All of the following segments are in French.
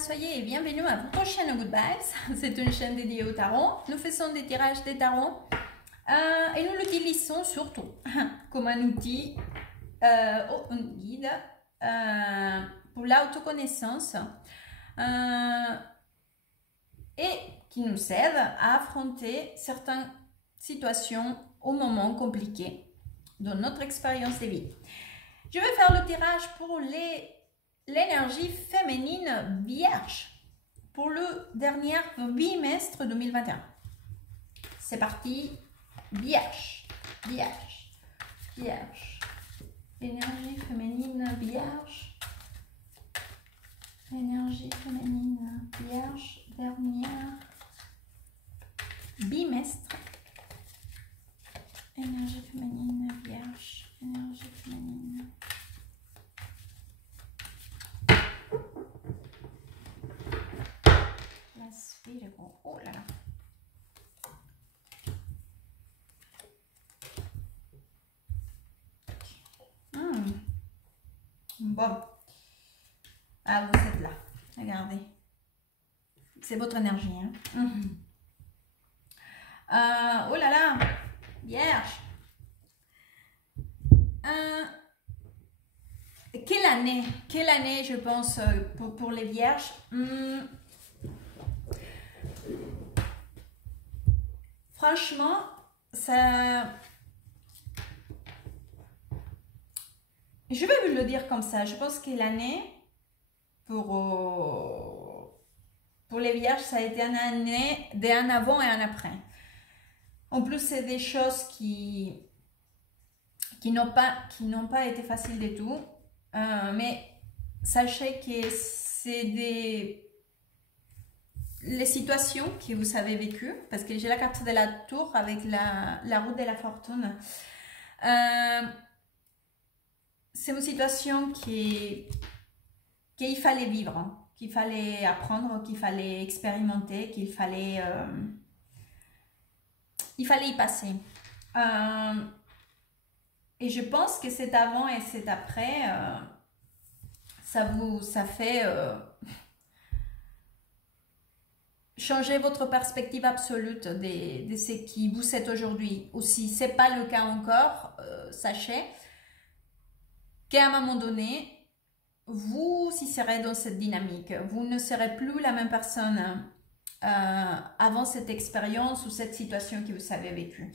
soyez et bienvenue à votre chaîne Good Vibes. C'est une chaîne dédiée au tarot. Nous faisons des tirages des tarots et nous l'utilisons surtout comme un outil, un guide pour l'autoconnaissance et qui nous aide à affronter certaines situations au moment compliqué de notre expérience de vie. Je vais faire le tirage pour l'énergie féminine vierge pour le dernier bimestre 2021. C'est parti. Vierge, vierge, vierge. Énergie féminine vierge. Énergie féminine vierge, dernière bimestre. Énergie féminine vierge, énergie féminine. Oh là là. Bon. Ah, vous êtes là. Regardez. C'est votre énergie. Hein? Oh là là. Vierge. Quelle année, je pense, pour les vierges. Franchement, ça... Je vais vous le dire comme ça. Je pense que l'année, pour les vierges, ça a été une année d'un avant et un après. En plus, c'est des choses qui n'ont pas été faciles du tout. Mais sachez que c'est les situations que vous avez vécues, parce que j'ai la carte de la tour avec la roue de la fortune. C'est une situation qu'il fallait vivre, qu'il fallait apprendre, qu'il fallait expérimenter, qu'il fallait y passer. Et je pense que cet avant et cet après, ça fait changer votre perspective absolue de ce qui vous êtes aujourd'hui. Ou si ce n'est pas le cas encore, sachez qu'à un moment donné, vous y serez dans cette dynamique. Vous ne serez plus la même personne avant cette expérience ou cette situation que vous avez vécue.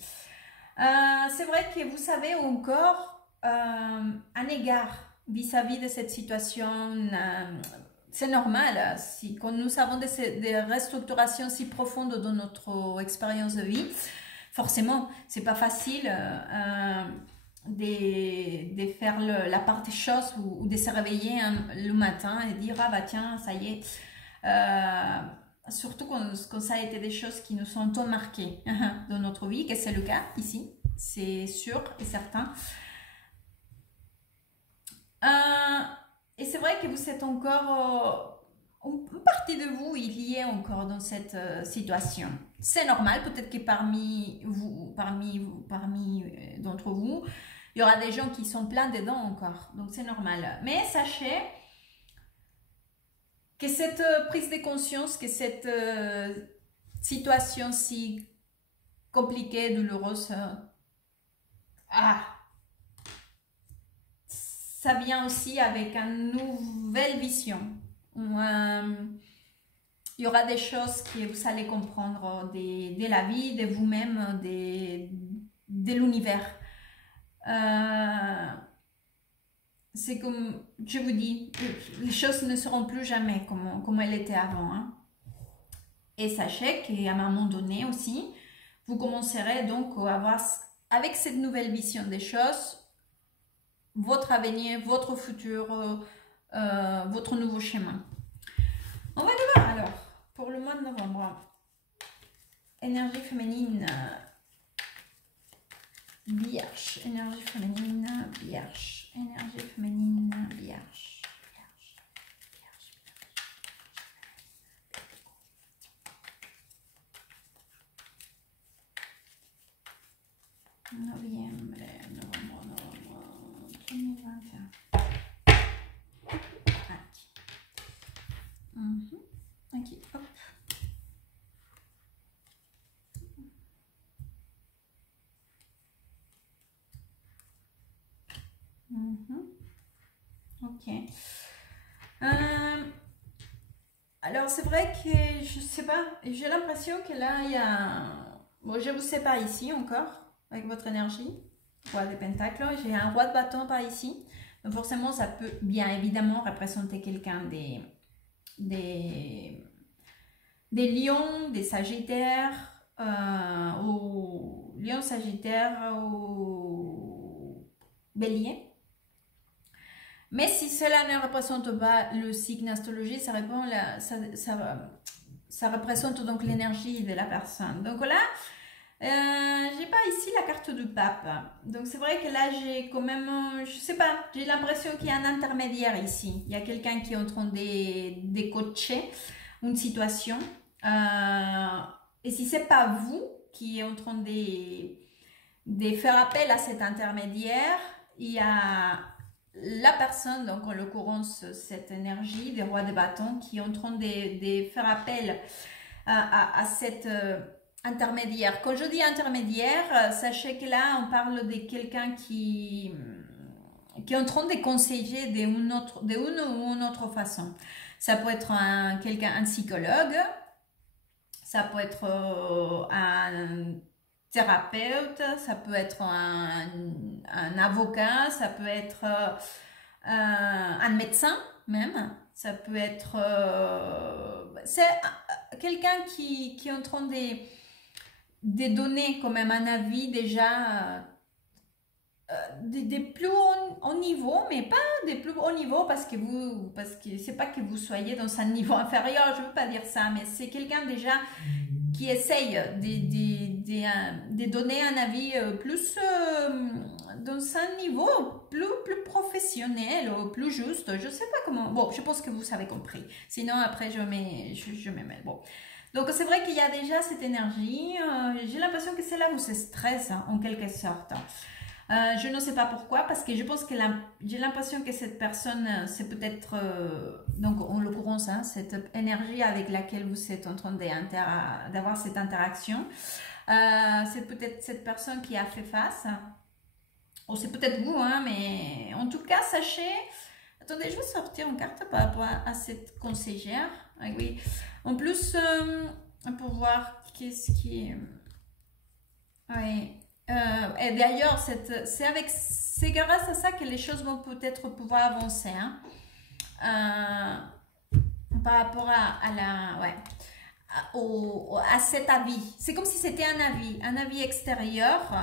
C'est vrai que vous savez encore un égard vis-à-vis de cette situation. C'est normal, quand nous avons des restructurations si profondes dans notre expérience de vie, forcément, c'est pas facile de faire la part des choses ou de se réveiller le matin et dire ah bah tiens ça y est, surtout quand ça a été des choses qui nous sont tant marquées dans notre vie, que c'est le cas ici, c'est sûr et certain. Et c'est vrai que vous êtes encore, une partie de vous est liée encore dans cette situation. C'est normal, peut-être que parmi d'entre vous, il y aura des gens qui sont pleins dedans encore, donc c'est normal. Mais sachez que cette prise de conscience, que cette situation si compliquée, douloureuse, ça vient aussi avec une nouvelle vision. Il y aura des choses que vous allez comprendre de la vie, de vous-même, de l'univers. C'est comme, je vous dis, les choses ne seront plus jamais comme elles étaient avant. Hein. Et sachez qu'à un moment donné aussi, vous commencerez donc à avoir, avec cette nouvelle vision des choses, votre avenir, votre futur, votre nouveau chemin. On va voir alors, pour le mois de novembre. Énergie féminine, vierge. Énergie féminine, vierge. Énergie féminine, vierge. Novembre 2021. Aqui. Ok, hop. Ok. Alors c'est vrai que je sais pas, j'ai l'impression que là il y a, bon je vous sais pas ici encore avec votre énergie, roi des pentacles, j'ai un roi de bâton par ici, donc forcément ça peut bien évidemment représenter quelqu'un des lions, des sagittaires, ou lions, sagittaires ou bélier. Mais si cela ne représente pas le signe astrologique, ça représente donc l'énergie de la personne. Donc là, j'ai pas ici la carte du pape. Donc c'est vrai que là, j'ai quand même, je sais pas, j'ai l'impression qu'il y a un intermédiaire ici. Il y a quelqu'un qui est en train de coacher une situation. Et si c'est pas vous qui est en train de faire appel à cet intermédiaire, il y a la personne, donc en l'occurrence cette énergie des rois de bâtons qui est en train de faire appel à cet intermédiaire. Quand je dis intermédiaire, sachez que là on parle de quelqu'un qui est en train de conseiller d'une ou une autre façon. Ça peut être un psychologue, ça peut être un thérapeute, ça peut être un avocat, ça peut être un médecin même, ça peut être c'est quelqu'un qui est en train de donner quand même un avis déjà des plus hauts niveau, mais pas des plus hauts niveaux parce que c'est pas que vous soyez dans un niveau inférieur, je veux pas dire ça, mais c'est quelqu'un déjà qui essaye de donner un avis plus dans un niveau plus professionnel, plus juste, je sais pas comment, bon, je pense que vous avez compris, sinon après je m'emmêle, bon. Donc c'est vrai qu'il y a déjà cette énergie, j'ai l'impression que c'est là où c'est stress en quelque sorte. Je ne sais pas pourquoi, parce que je pense que j'ai l'impression que cette personne, c'est peut-être, donc en l'occurrence, hein, cette énergie avec laquelle vous êtes en train d'avoir cette interaction, c'est peut-être cette personne qui a fait face, ou c'est peut-être vous, hein, mais en tout cas, sachez, attendez, je vais sortir une carte par rapport à cette conseillère, ah, oui, en plus, pour voir qu'est-ce qui est, oui. Et d'ailleurs, c'est grâce à ça que les choses vont peut-être pouvoir avancer, hein. Par rapport à cet avis. C'est comme si c'était un avis extérieur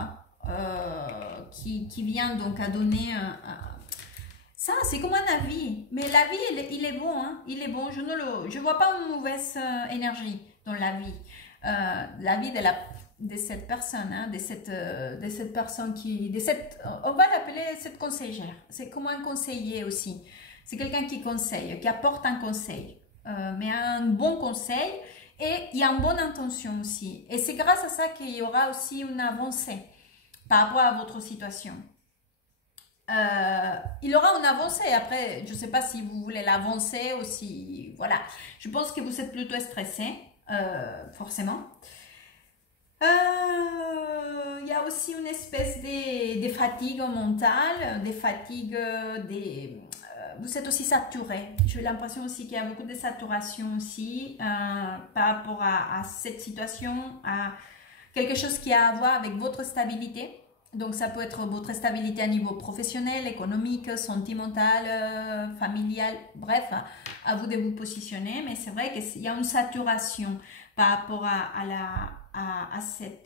qui vient donc à donner ça, c'est comme un avis. Mais l'avis, il est bon, hein. Il est bon. Je vois pas une mauvaise énergie dans l'avis. L'avis de cette personne, hein, de cette personne on va l'appeler cette conseillère. C'est comme un conseiller aussi. C'est quelqu'un qui conseille, qui apporte un conseil, mais un bon conseil, et il y a une bonne intention aussi. Et c'est grâce à ça qu'il y aura aussi une avancée par rapport à votre situation. Il y aura une avancée. Après, je ne sais pas si vous voulez l'avancer ou si, voilà. Je pense que vous êtes plutôt stressé, forcément. Il y a aussi une espèce de fatigue mentale, des fatigues, vous êtes aussi saturé. J'ai l'impression aussi qu'il y a beaucoup de saturation aussi par rapport à cette situation, à quelque chose qui a à voir avec votre stabilité. Donc ça peut être votre stabilité à niveau professionnel, économique, sentimental, familial, bref, à vous de vous positionner. Mais c'est vrai qu'il y a une saturation par rapport à cela.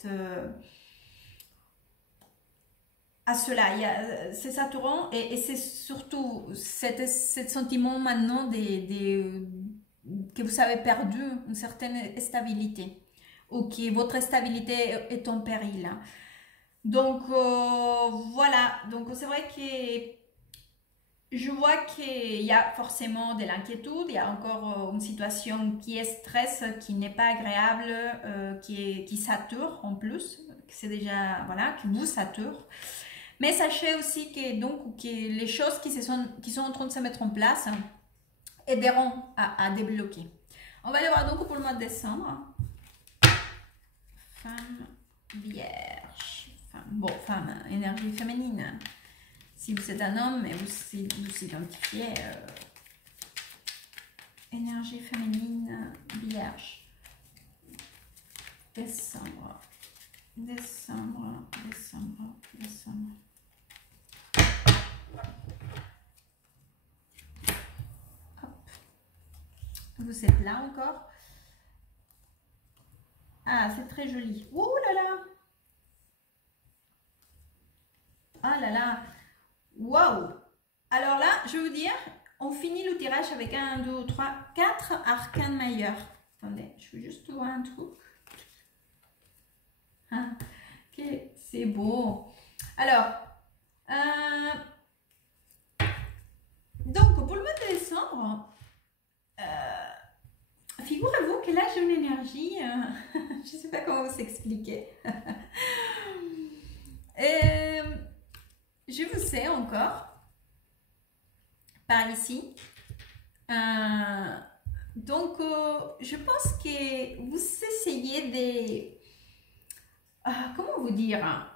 C'est saturant et c'est surtout cet sentiment maintenant que vous avez perdu une certaine stabilité ou que votre stabilité est en péril. Donc voilà, donc c'est vrai que je vois qu'il y a forcément de l'inquiétude, il y a encore une situation qui est stress, qui n'est pas agréable, qui sature en plus, c'est déjà, voilà, qui vous sature. Mais sachez aussi que les choses qui sont en train de se mettre en place aideront à débloquer. On va aller voir donc pour le mois de décembre. Femme vierge. Femme, énergie féminine. Si vous êtes un homme et vous identifiez énergie féminine vierge. Décembre. Hop. Vous êtes là encore. Ah, c'est très joli. Oh là là. Ah là là. Waouh. Alors là, je vais vous dire, on finit le tirage avec 1, 2, 3, 4 arcanes majeurs. Attendez, je vais juste voir un truc. Ah, ok, c'est beau. Alors, donc pour le mois de décembre, figurez-vous que là j'ai une énergie, je ne sais pas comment vous expliquer. Et je vous sais encore par ici. Donc, je pense que vous essayez de... comment vous dire?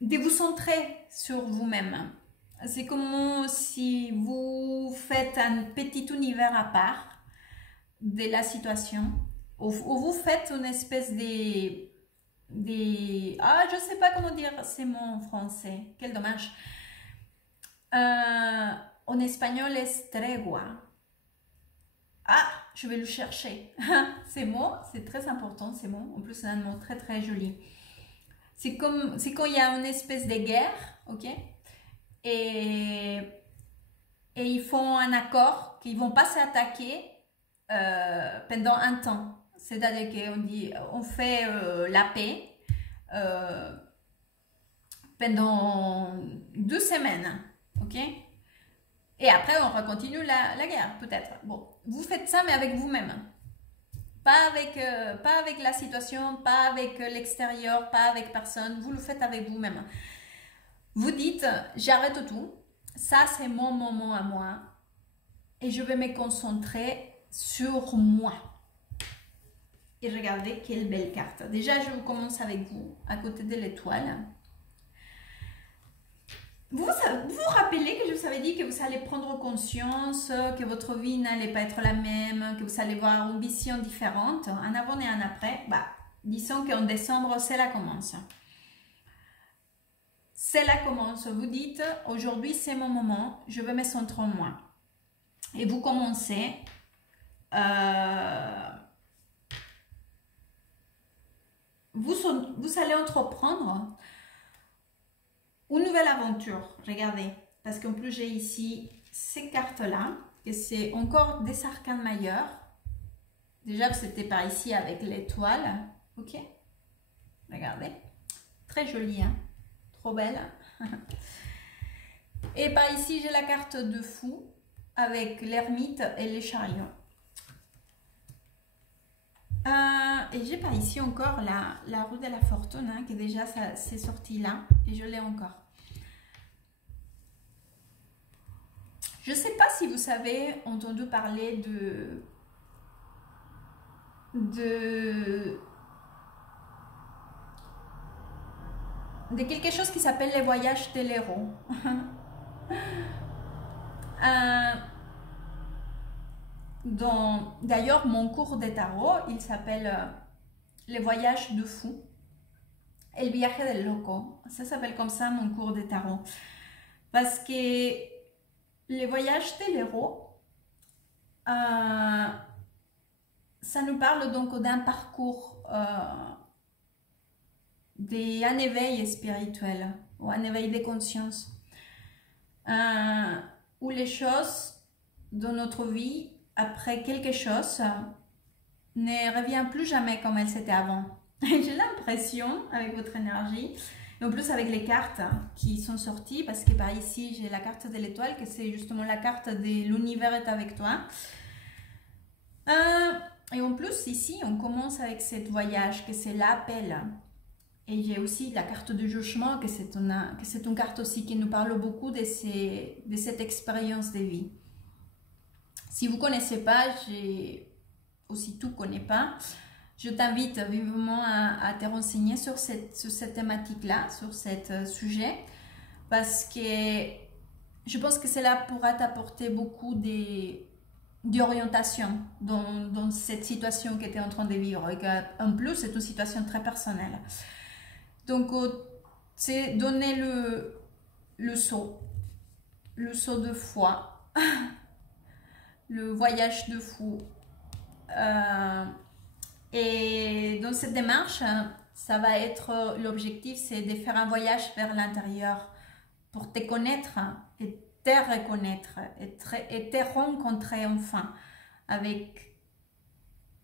De vous centrer sur vous-même. C'est comme si vous faites un petit univers à part de la situation. Ou vous faites une espèce de... Ah, je ne sais pas comment dire ces mots en français. Quel dommage. En espagnol, es tregua. Ah, je vais le chercher. Ces mots, c'est très important, ces mots. En plus, c'est un mot très, très joli. C'est quand il y a une espèce de guerre, ok? Et ils font un accord qu'ils ne vont pas s'attaquer pendant un temps. C'est-à-dire qu'on dit, on fait la paix pendant 2 semaines, ok? Et après, on recontinue la guerre, peut-être. Bon, vous faites ça, mais avec vous-même. Pas avec la situation, pas avec l'extérieur, pas avec personne. Vous le faites avec vous-même. Vous dites, j'arrête tout. Ça, c'est mon moment à moi. Et je vais me concentrer sur moi. Et regardez quelle belle carte. Déjà, je commence avec vous, à côté de l'étoile. Vous vous rappelez que je vous avais dit que vous allez prendre conscience que votre vie n'allait pas être la même, que vous allez voir une vision différente, un avant et un après. Bah, disons qu'en décembre, cela commence. Cela commence. Vous dites, aujourd'hui c'est mon moment, je vais me centrer en moi. Et vous commencez vous allez entreprendre une nouvelle aventure, regardez, parce qu'en plus j'ai ici ces cartes-là, et c'est encore des arcanes majeurs. Déjà que c'était par ici avec l'étoile, ok? Regardez, très jolie, hein? Trop belle. Et par ici j'ai la carte de fou, avec l'ermite et les chariots. Et j'ai par ici encore la roue de la fortune, hein, qui déjà c'est sorti là, et je l'ai encore. Je ne sais pas si vous avez entendu parler de quelque chose qui s'appelle les voyages de l'héros. D'ailleurs, mon cours de tarot, il s'appelle les voyages de fou. El viaje del loco. Ça s'appelle comme ça mon cours de tarot. Parce que les voyages de l'héros, ça nous parle donc d'un parcours, d'un éveil spirituel ou un éveil de conscience. Où les choses dans notre vie, après quelque chose, ne revient plus jamais comme elles étaient avant. J'ai l'impression, avec votre énergie, et en plus avec les cartes qui sont sorties, parce que par ici j'ai la carte de l'étoile, que c'est justement la carte de l'univers est avec toi. Et en plus ici on commence avec ce voyage, que c'est l'appel. Et j'ai aussi la carte de jugement, que c'est une carte aussi qui nous parle beaucoup de cette expérience de vie. Si vous ne connaissez pas, aussi tu ne connais pas, je t'invite vivement à te renseigner sur cette thématique-là, sur ce sujet, parce que je pense que cela pourra t'apporter beaucoup d'orientation dans cette situation que tu es en train de vivre. Et en plus, c'est une situation très personnelle. Donc, c'est donner le saut de foi, le voyage de fou. Et dans cette démarche, ça va être l'objectif, c'est de faire un voyage vers l'intérieur pour te connaître et te reconnaître et te rencontrer enfin avec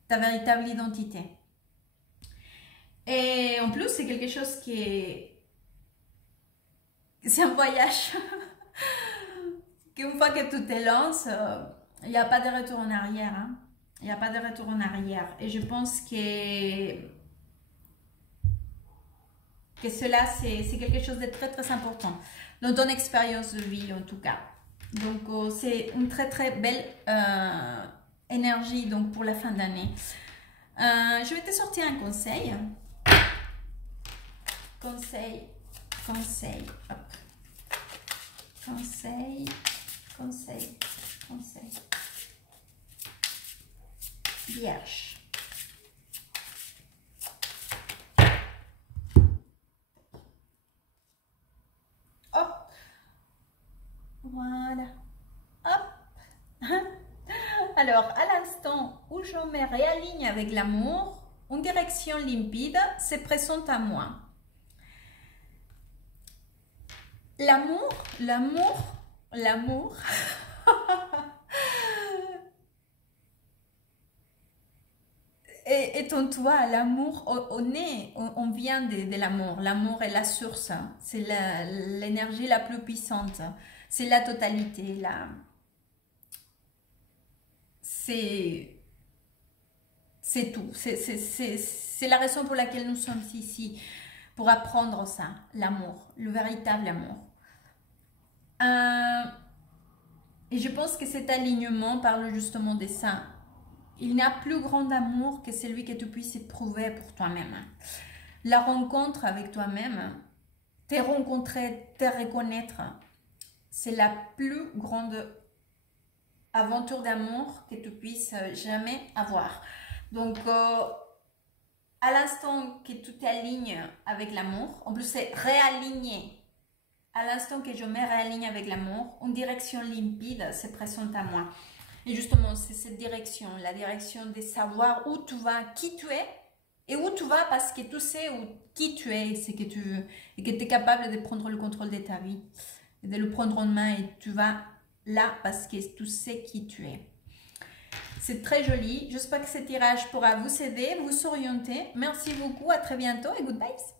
ta véritable identité. Et en plus, c'est quelque chose c'est un voyage qu'une fois que tu te lances, il n'y a pas de retour en arrière. Hein. Il n'y a pas de retour en arrière. Et je pense que cela, c'est quelque chose de très très important dans ton expérience de vie en tout cas. Donc, c'est une très très belle énergie donc, pour la fin d'année. Je vais te sortir un conseil. Conseil, hop. Conseil. Vierge. Hop. Voilà. Hop. Alors, à l'instant où je me réaligne avec l'amour, une direction limpide se présente à moi. L'amour est en toi. L'amour, on vient de l'amour. L'amour est la source, c'est l'énergie la plus puissante, c'est la totalité, c'est tout, c'est la raison pour laquelle nous sommes ici, pour apprendre ça, l'amour, le véritable amour. Et je pense que cet alignement parle justement de ça. Il n'y a plus grand amour que celui que tu puisses éprouver pour toi-même. La rencontre avec toi-même, te rencontrer, te reconnaître, c'est la plus grande aventure d'amour que tu puisses jamais avoir. Donc, à l'instant que tu t'alignes avec l'amour, en plus c'est réaligner. À l'instant que je me réaligne avec l'amour, une direction limpide se présente à moi. Et justement, c'est cette direction, la direction de savoir où tu vas, qui tu es, et où tu vas parce que tu sais qui tu es et ce que tu veux, et que tu es capable de prendre le contrôle de ta vie, et de le prendre en main, et tu vas là parce que tu sais qui tu es. C'est très joli. J'espère que ce tirage pourra vous aider, vous orienter. Merci beaucoup, à très bientôt et good vibes.